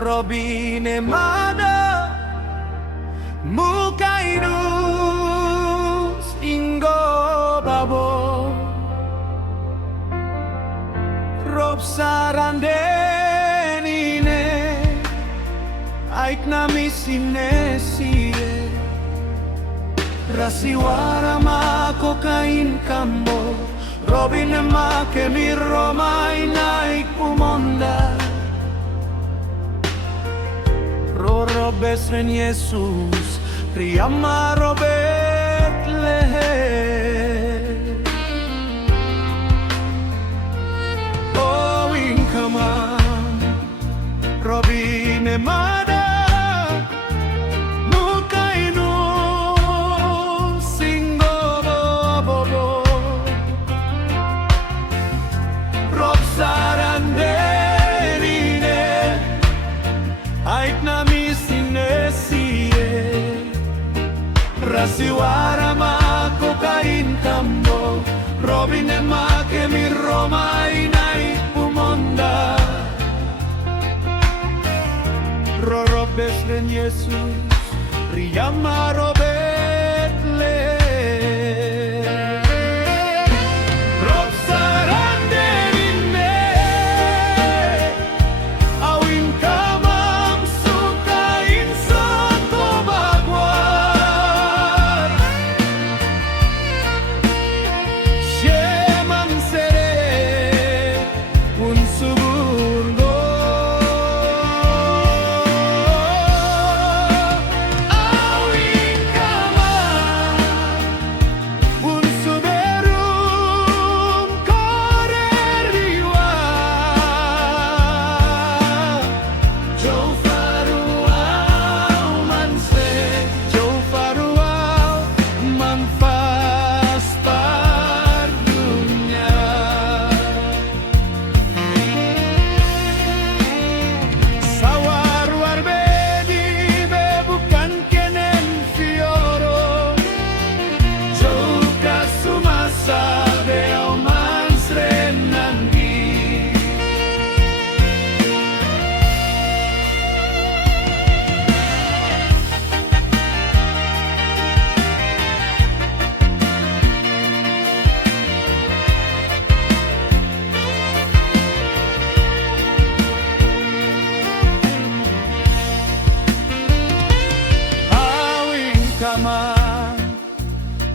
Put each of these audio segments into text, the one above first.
Robine mana mukainus ingo babo Rob sarandenine aik namisine siye Rasiwara ma kokain kambo Robine ma ke mi Roma inaik pumonda Besren Yesus Riyama Robert Lehe Oh inkaman Robine Mada Mukainu Singo Bobo Rob Saranderine Aik nami Rasiwara ma kokain kambo Robine ma ke mi Roma inai pumonda Roro beslen Yesus Riyama Robert le Rob saranderine awin kamam sukain soto bagwa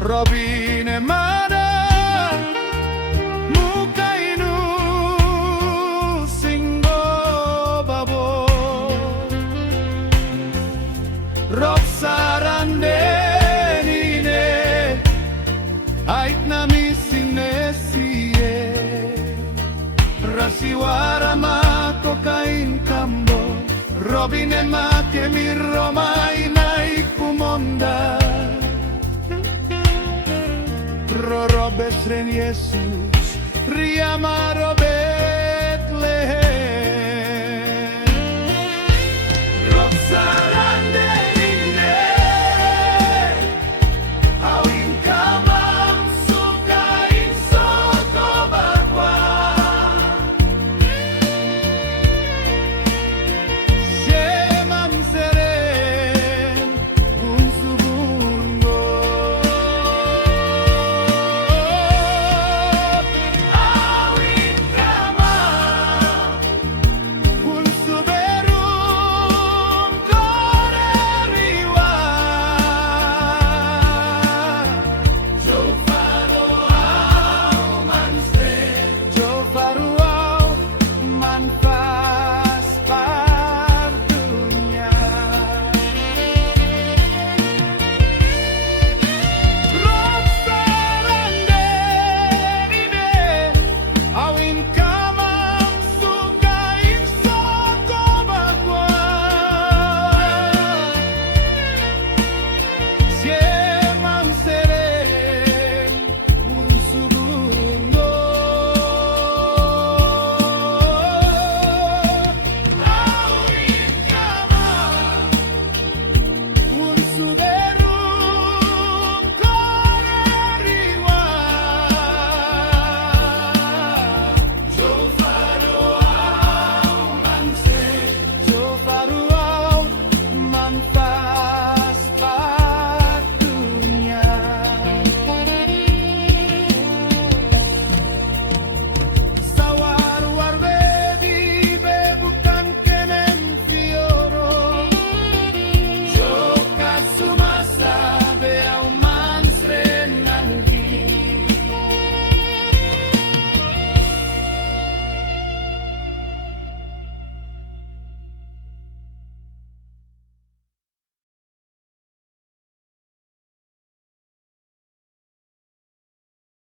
Robine mana mukainu singo babo Rob sarandenine aik nami sinesie Rasiwara ma kokain kambo Robine ma ke mi Roma inaik pumonda Roro besren Yesus Riyama Robert Lehe